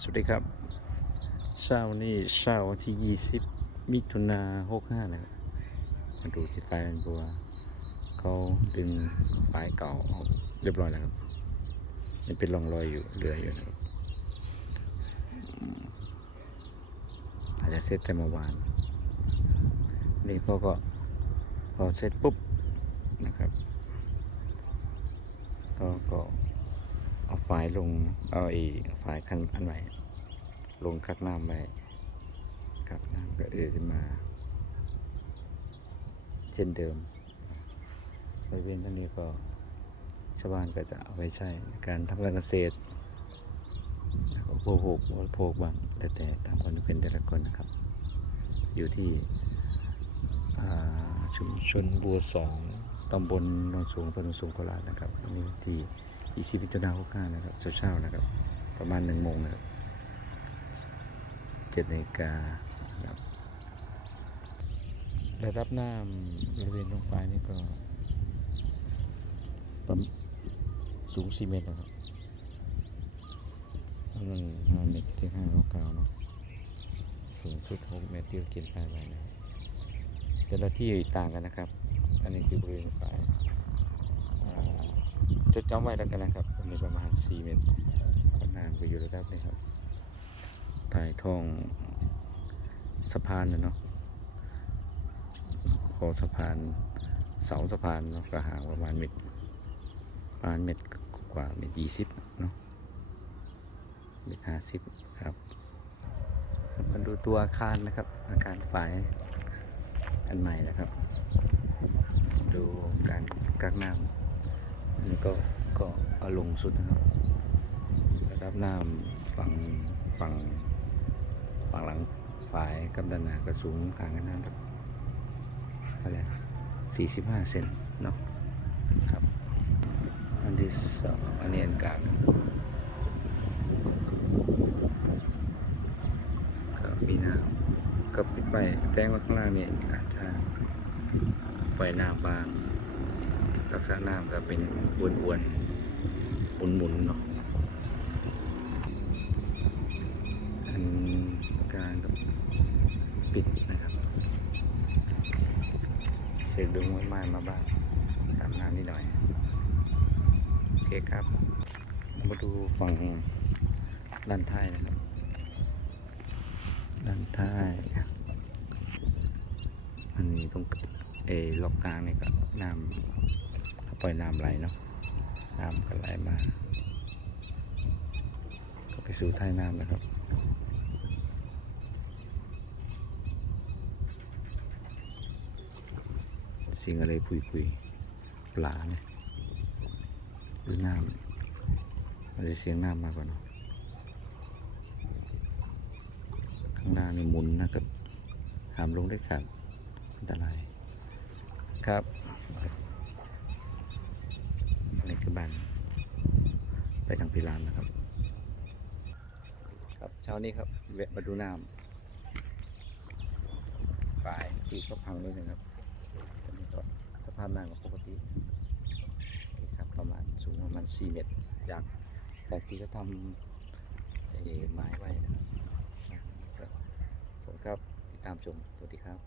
สวัสดีครับเช้านี้เช้าวันที่ 20 มิถุนา65นะครับมาดูที่ไฟมันบัว เขาดึงฝายเก่าออกเรียบร้อยแล้วครับยังเป็นร่องรอยอยู่เหลืออยู่นะครับอาจจะเสร็จแต่เมื่อวาน นี่เขาก็พอเสร็จปุ๊บนะครับก็ก็ เอาไฟล์ลง เอาไอ้ไฟล์คันอันใหม่ลงกักน้ำไว้กักน้ำก็เออขึ้นมา เช่นเดิมบริเวณตรงนี้ก็ชาวบ้านก็จะเอาไว้ใช้ในการทำการเกษตรอุปโภคโภคบ้างแต่แต่ตามความเป็นแต่ละคนนะครับ อยู่ที่ชุมชนบัวสองตำบลโนนสูงอำเภอโนสูงโคราชนะครับนนี้ที่ 20มิถุนายน65นะครับเช้าๆนะครับ ประมาณ1โมงนะครับ7นาฬิกาครับระดับน้ำบริเวณตรงฟ้านี่ก็ประมาณสูง 4 เมตรนะครับอันนั้น5เมตรที่5เก้าเนาะสูงสุด 6 เมตรที่เราเขียนป้ายไว้นะแต่ละที่ต่างกันนะครับ อันนี้คือบริเวณฝาย จดจำไว้แล้วกันนะครับอันนี้ประมาณ4เมตรขนาดไปอยู่ระดับนี้ครับถ่ายท้องสะพานนะเนาะขอสะพานเสาสะพานเนาะก็ห่างประมาณเมตรประมาณเมตรกว่าเมตรยี่สิบเนาะเมตรห้าสิบครับมาดูตัวอาคารนะครับ อาคารฝ่ายอันใหม่นะครับ ดูการกักน้ำ ก็ก็เอาลงสุดนะครับระดับน้ำฝั่งฝั่งฝั่งหลังฝ่ายกำดันนากระสูงทางกันนั้นครับอะไรสี่สิบห้าเซนเนาะครับอันที่สองอันนี้อันกลางก็มีน้ำก็ปิดไปแจ้งว่าข้างล่างนี่อาจจะปล่อยน้ำบาง ลักษณะน้ำก็เป็นอ้วนๆหมุนๆเนาะอันกลางกับปิดนะครับเสียงดึงไม้มาบ้างตามน้ำนิดหน่อย โอเคครับ มาดูฝั่งด้านท้ายนะครับ ด้านท้ายอันนี้ตรงเอล็อกกลางนี่ก็น้ำ ปล่อยน้ำไหลเนาะน้ำก็ไหลมาก็ไปสู่ท้ายน้ำนะครับสียงอะไรพุยพุยปลาเนี่ยหรือน้ำมันจะเสียงน้ำมากกว่าเนาะข้างหน้านี่หมุนนะครับหามลงได้ขาดอันตรายครับ นนี้คือบ้านไปทางพิรามนะครับ ครับเช้านี้ครับแวะมาดูน้ำฝ่ายที่ก็พังนิดนึงครับตอนนี้ก็สภาพน้ำก็ปกตินี่ครับประมาณสูงประมาณ 4 เมตร จากจากที่เขาทำไม้ไว้นะครับครับติดตามชมสวัสดีครับ